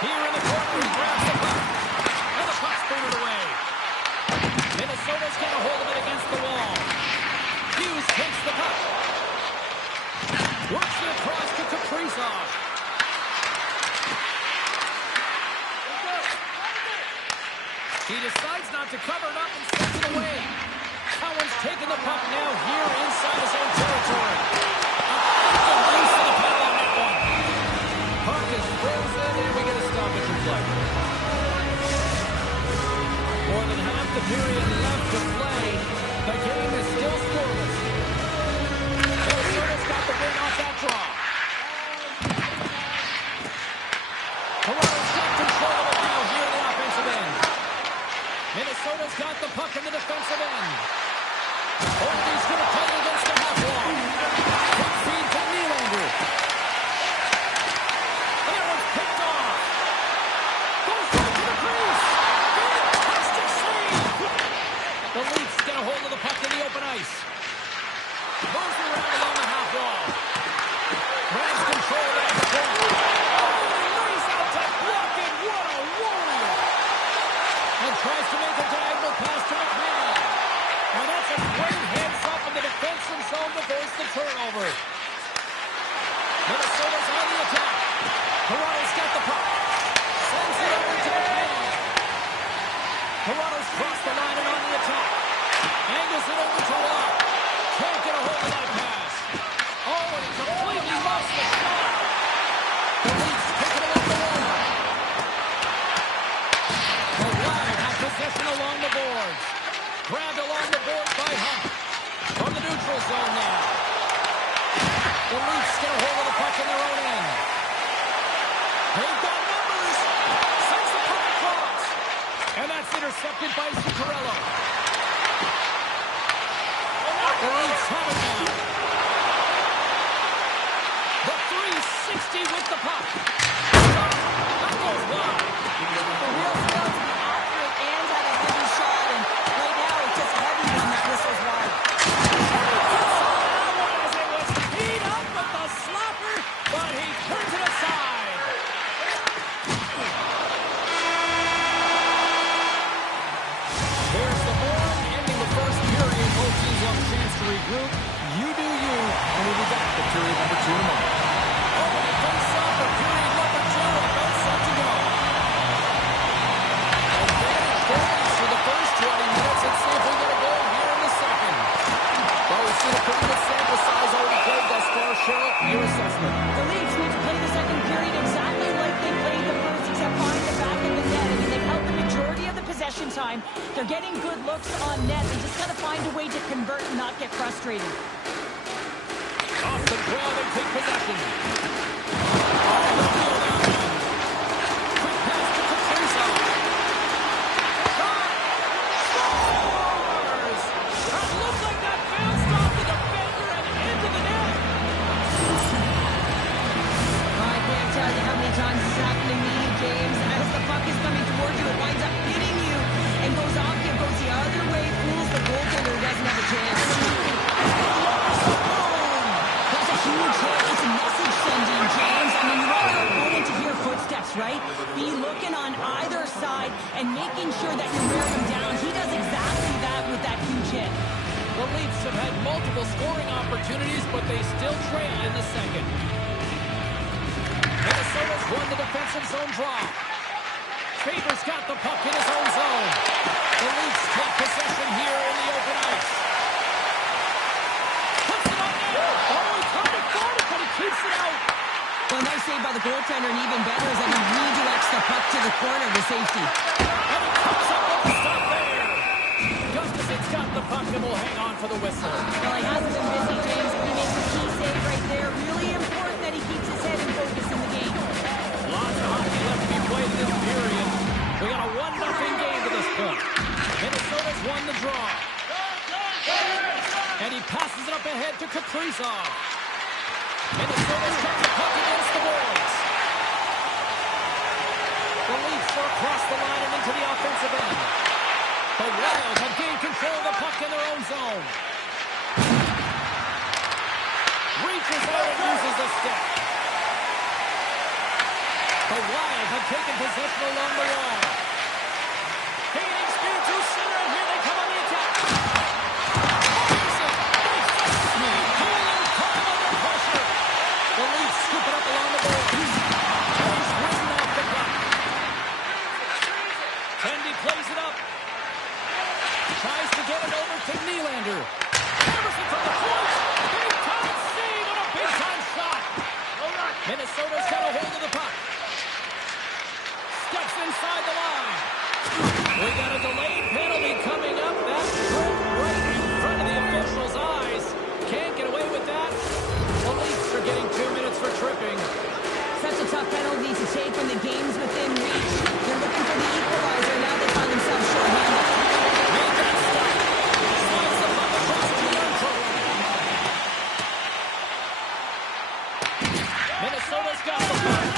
Here in the corner, he grabs the puck. And the puck's booted away. Minnesota's got a hold of it against the wall. Hughes takes the puck. Works it across to Kaprizov. He decides not to cover it up and sends it away. Cowan's taking the puck now here inside his own territory. A use of the paddle on that one. Puck is frozen and we get a stoppage in play. More than half the period left to play. The game is still scoreless. Minnesota's got the win off that draw. Toronto's got control of it now here in the offensive end. Minnesota's got the puck in the defensive end. Oldie's going to play it against the half wall. Quick feed to Nylander. And that one's picked off. Goes right to the crease. Fantastic save. The Leafs get a hold of the puck in the open ice. Moves around along the half wall. Grabs control of it at the point. Nice out to block it. What a warrior. And tries to make a diagonal pass to McMahon. And that's a great heads-up in the defensive zone to force the turnover. Minnesota's on the attack. Toronto's got the puck. Sends it over to McMahon. Toronto's crossed the line and on the attack. Angles it over to Rock. Can't get a hold of that pass. Oh, and he completely lost the shot. The Leafs take it along the wall. The Wild have possession along the boards. Grabbed along the boards by Hunt. From the neutral zone now. The Leafs get a hold of the puck in their own end. They've got numbers. Sends the puck across. And that's intercepted by Zuccarello. The Leafs have it now. The 360 with the puck. That goes wide. The wheels go to be accurate and had a heavy shot, and right now it's just heavy when that whistle's wide. As it was teed up with the slapper, but he turns it aside. There's the board, ending the first period. Both teams have a chance to regroup. You do you, and we'll be back to period number 2 tomorrow. Opening face-off for period number 2, and both set to go. Advantage goalies for the first 20 minutes. Let's see if we get a goal here in the second. Well, we've seen a pretty good sample size already played thus far. Cheryl, your assessment. The Leafs need to play the second period exactly like they played the first, except find the back of the net. I mean, they've held the majority of the possession time. They're getting good looks on net. They just got to find a way to convert and not get frustrated. Off the draw, they take possession. Quick pass to Kaprizov. Shot! Scores! That looked like that bounced off the defender and into the net. I can't tell you how many times this happened to me, James. As the puck is coming towards you, it winds up hitting you and goes off you, goes the other way, fools the goaltender, doesn't have a chance. That's a huge hit. It's a message sending, James. I mean, you want your opponent to hear footsteps, right? Be looking on either side and making sure that you wear him down. He does exactly that with that huge hit. The Leafs have had multiple scoring opportunities, but they still trail in the second. Minnesota's won the defensive zone draw. Faber's got the puck in his own zone. The Leafs take possession here in the open ice. Puts it on there. Oh, he tried to guard it, but he keeps it out. Well, nice save by the goaltender, and even better is that he redirects the puck to the corner to safety. And he comes up with a stop there. Gustafson's got the puck and will hang on for the whistle. Well, he hasn't been busy, James. He makes a key save right there. Really important that he keeps his head in focus in the game. Lots of hockey left to be played in this period. We got a 1-0 game to this point. Minnesota's won the draw. And he passes it up ahead to Kaprizov. Minnesota's got the puck against the boards. The Leafs are across the line and into the offensive end. The Wild have gained control of the puck in their own zone. Reaches out and uses the stick. The Wild have taken possession along the wall. Gaining speed through center, and here they come on the attack. Cooling calm under pressure. The Leafs scoop it up along the boards. He's ridden off the puck. Kendi plays it up. Tries to get it over to Nylander. Hammers it from the point. Big-time save and a big-time shot. Minnesota's got a hold of the puck. Steps inside the line. We got a delayed penalty coming up. That's tripped right in front of the official's eyes. Can't get away with that. The Leafs are getting 2 minutes for tripping. Such a tough penalty to take when the game's within reach. They're looking for the equalizer. Now they find themselves short-handed. Made that stop. Slides the puck across to the neutral. Minnesota's got the puck.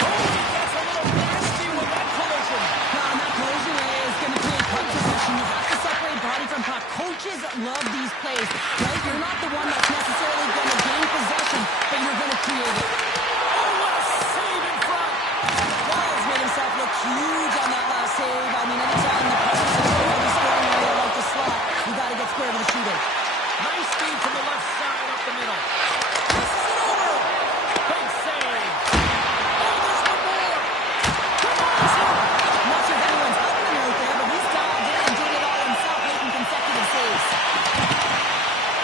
Oh, he gets a little nasty with that collision. Now, that collision is going to create puck possession. You have to separate body from puck. Coaches love these plays, right? You're not the one that's necessarily going to gain possession, but you're going to create it. Oh, what a save in front. Wiles made himself look huge on that last save. I mean, anytime the puck is in the scoring area like the slot, you got to get square to the shooter. Nice speed from the left side up the middle. Passes it over. Big save. Oh, there's one more. Come on, sir. I'm not sure if anyone's helping him out there, but he's dialed in and did it all himself, making consecutive saves.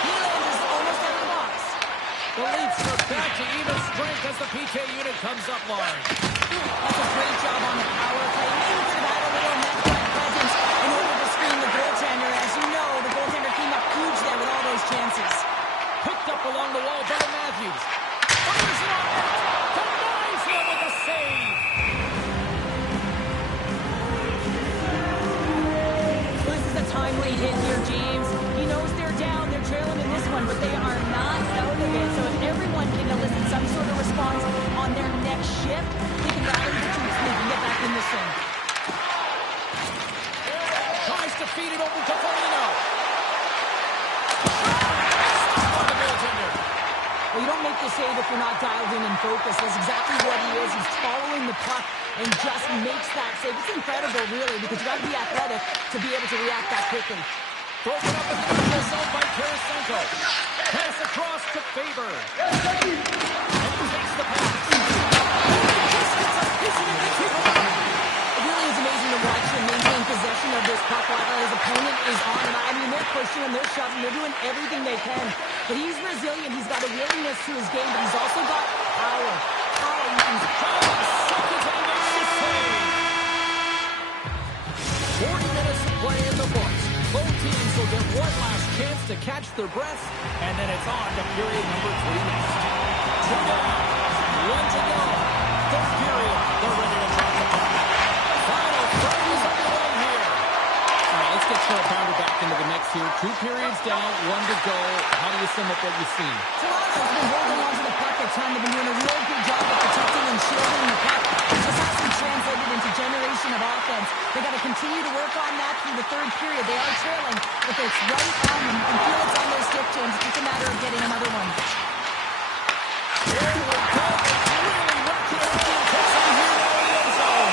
Nylander's almost out of the box. The Leafs are back to even strength as the PK unit comes up large. That's a great job on the power play. Maybe could have had a little net front presence in order to screen the goaltender. As you know, the goaltender came up huge there with all those chances. Picked up along the wall by Matthews. Fires it on net. Denies him with a save. So this is a timely hit here, James. He knows they're down. They're trailing in this one, but they are not out of it. So if everyone can elicit some sort of response on their next shift, they can rally the troops and they can get back in this thing. Tries to feed it over to Foligno. On the goaltender. Well, you don't make the save if you're not dialed in and focused. That's exactly what he is. He's following the puck and just makes that save. It's incredible, really, because you got to be athletic to be able to react that quickly. Broken up in the neutral zone by Tarasenko. Pass across to Faber. And takes the pass. Just gets a piece of it to keep it. It really is amazing to watch him maintain possession of this puck while his opponent is on. And I mean, they're pushing him, they're shoving, they're doing everything they can. But he's resilient. He's got a willingness to his game, but he's also got power. Power. You can Seconds and makes the save. 40 minutes of play in the books. Both teams will get one last chance to catch their breath, and then it's on to period number 3 next. 2 down, 1 to go. Third period, they're ready to drop the puck. Final frame is underway here. All right, let's get Phil Pounder back into the mix here. 2 periods down, 1 to go. How do you sum up what you've seen? Toronto's been holding on to the puck a ton. They've been doing a real good job of protecting and shielding the puck. It just hasn't translated into generation of offense. They got to continue to work on that through the third period. They are trailing, but it's right on them. You can feel it's on their stick, James. It's just a matter of getting another one. Here we go. Really wrecked it on the attack on here now in the end zone.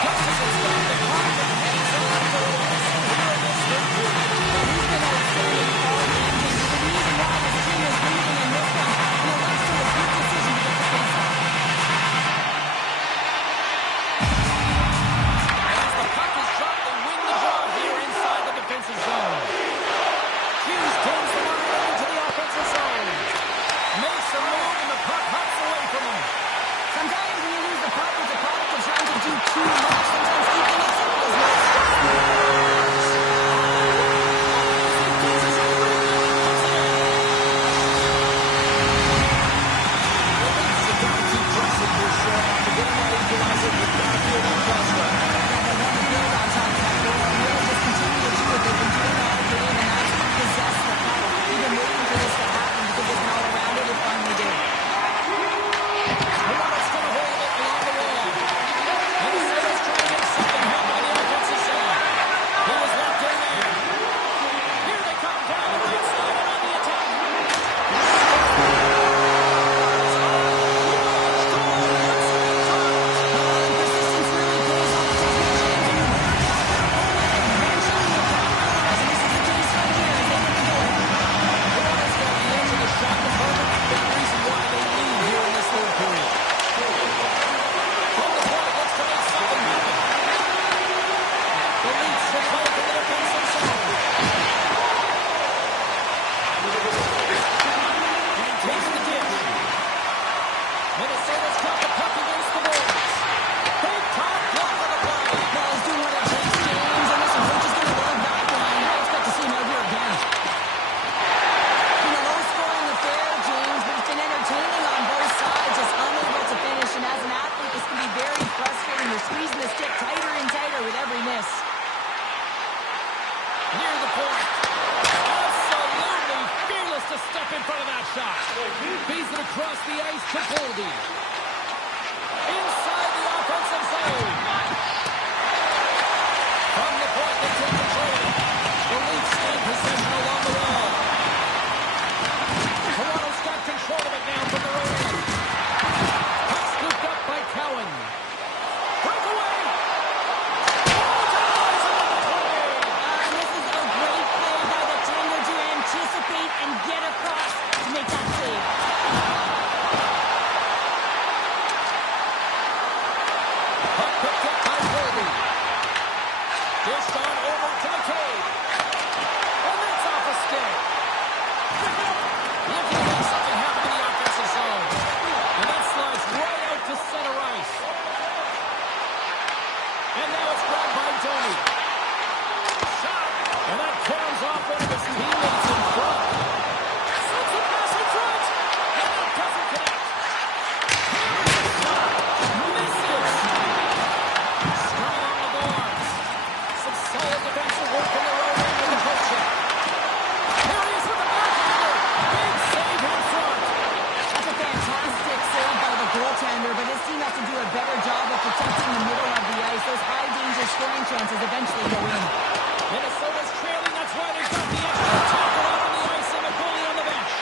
Gustafsson stopped the clock and hangs on for a last here in this third period. Well, he's been outstanding all game, James. The reason why his team is losing in this one, and it leads to a good decision to get the face off. As the puck is dropped, they win the draw here inside the defensive zone. Hughes turns the line into the offensive zone. Makes a move, and the puck hops away from him. Sometimes when you lose the puck, it's a product of trying to do too much. Sometimes keeping it simple is not. shot. Feeds it across the ice to Goldie. Inside the offensive zone. From the point, they take control of it. The Leafs gain possession along the wall. Toronto's got control of it now from their own end. Puck scooped up by Cowan. Breakaway! This is a great play by the tender to anticipate and get across to make that save. Puck picked up by Goldie. Dished on over to McCabe. And that's off a stick. Looking to make something happen in the offensive zone. And that slides right out to center ice. And now it's grabbed by Domi. Shot. And that corners off one of his teammates in front. Slips a pass in front. And it doesn't connect. Shot. Misses. Strong on the boards. Some solid defensive work in the road end with the poke check. Here he is with the backhander. Big save in front. That's a fantastic save by the goaltender, but his team has to do a better job of protecting the middle of the ice. Those high-danger scoring chances eventually go in. Minnesota's trailing. That's why they've got the extra tackle out on the ice and McCauley on the bench.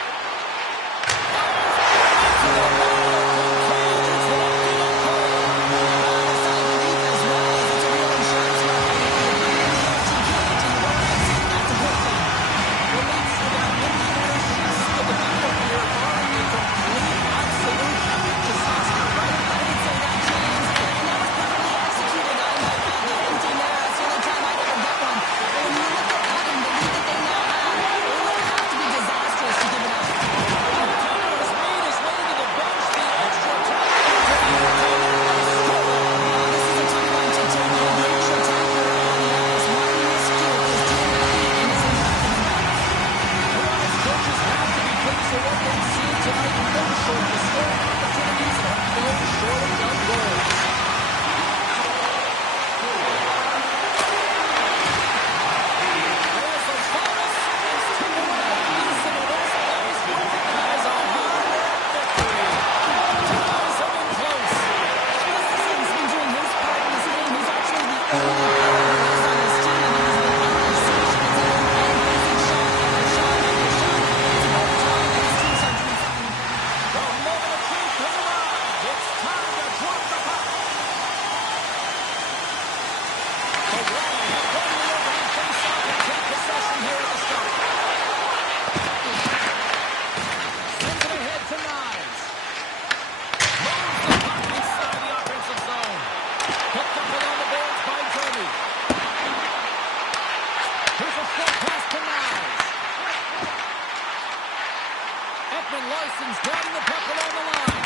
Larson's driving the puck along the line.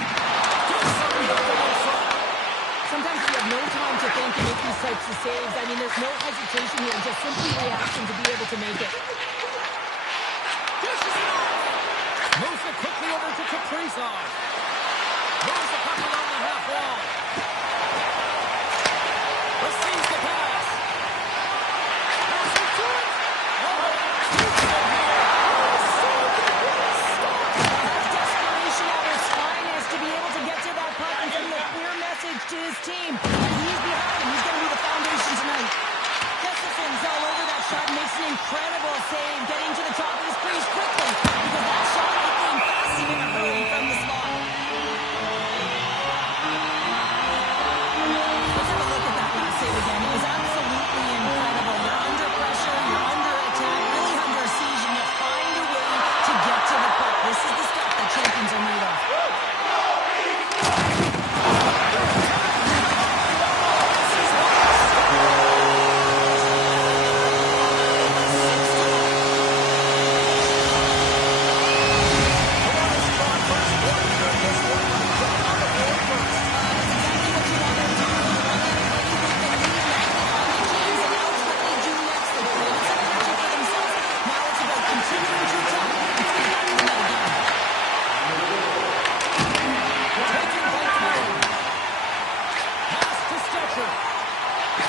Sometimes you have no time to think and make these types of saves. I mean, there's no hesitation here, just simply reaction to be able to make it. Moves it quickly over to Kaprizov. Moves the puck along the half wall. Receives the pass. Passing to it. Desperation at its finest to be able to get to that puck and send a clear message to his team. And he's behind him. He's going to be the foundation tonight. Gustafson's all over that shot and makes an incredible save, getting to the top of his crease quickly because that shot came fast and in a hurry from the spot. Let's have a look at that last save again. It was absolutely incredible. You're under pressure, you're under attack, really under siege, and you find a way to get to the puck. This is the stuff that champions are made of.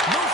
Moves